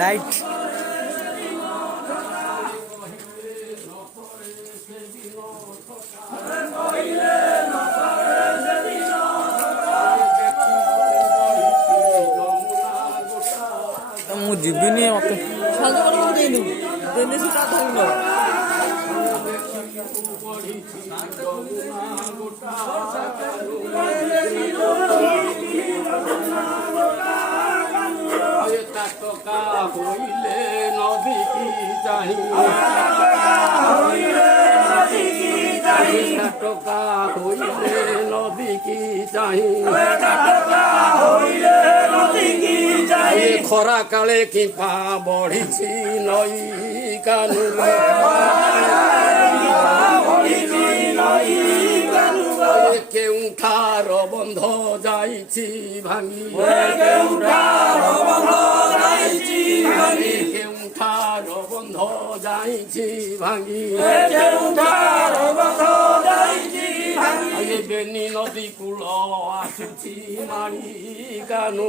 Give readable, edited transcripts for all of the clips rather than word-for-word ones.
light ମୁଁ ଯିବିନି ମତେ হইলে নদী কি চাহি টকা হইলে নদী কি চাহি খরা কালে কিপা বঢ়িছি নই কানু কেউঠার বন্ধ যাইছি ভাঙি কেউঠার বন্ধ যাইছি ভাঙি বেনি নদী কূল আসুছি মারি কানু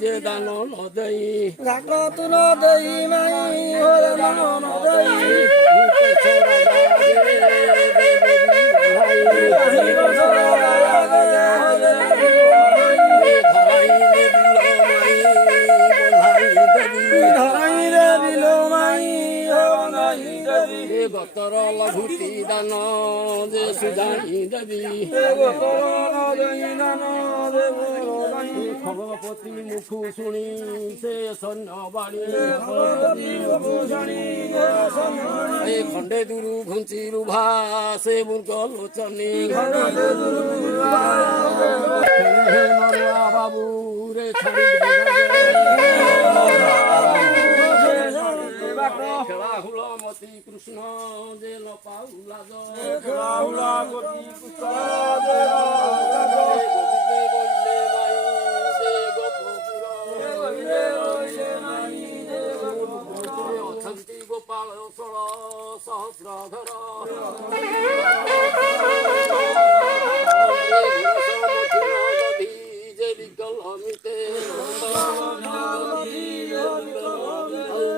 যে দান নদী গতর লঘুতি দান যে সুজানি দেবী খগপতি মুখু শুনি সে সৈন্য বাণী ଏ ଖଣ୍ଡେ ଦୂରୁ ଘୁଞ୍ଚିରୁ ଭାସେ ମୃଗ ଲୋଚନୀ ମରୁଆ ବାବୁ ରେ ଛାଡ଼ି ଖେଳା ହୁଳ ମତି କୃଷ୍ଣ ଯେ ନ ପାଉଲା ଅଛନ୍ତି ଗୋପାଳ ଷୋଳ ସହସ୍ରଧର ଯେ ବିକଲମିତେ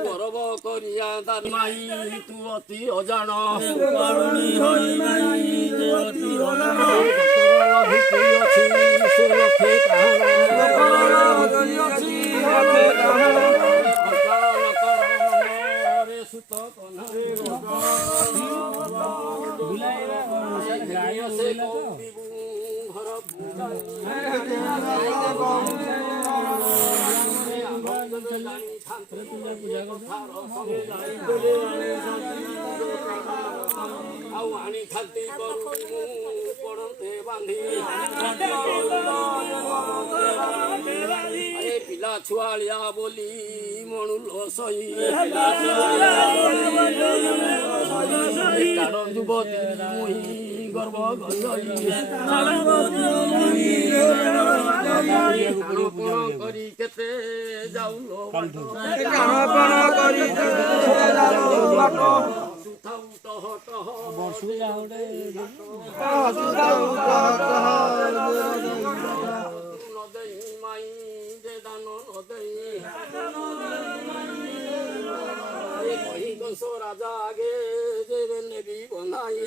ଗରବ କରିଆ ତାର ମାଇ ତୁ ଅତି ଅଜାଣ ଅଛି ସେ ଲକ୍ଷେ ସୁତ ଆଉ ଆଣି ଖାନ୍ତି ପଡ଼ନ୍ତେ ବାନ୍ଧି ପିଲା ଛୁଆଳିଆ ବୋଲି ମଣୁଲ ସହି କାରଣ ଯୁବତୀ ମୁହିଁ ଗର୍ବ କରି କେତେ ଯାଉଲ ନଦେଇ ମାଇ ଯେ ଦାନ ନଦେଇ କହି ରାଜା ଆগে ଯେବେ ନେବି ବନ୍ଧାଇ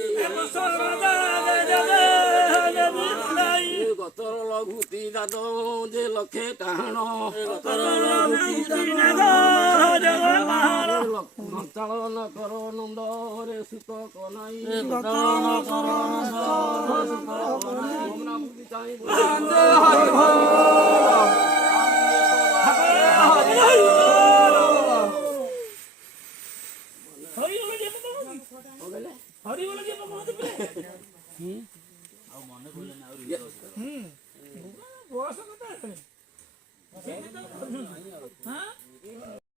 ଗତର ଲଘୁତି ଦାଦ ଯେ ଲକ୍ଷେ କାହାଣ ଚାଳନ କର ନନ୍ଦରେ ସୁତ କନାଇ ବୟସ କଥା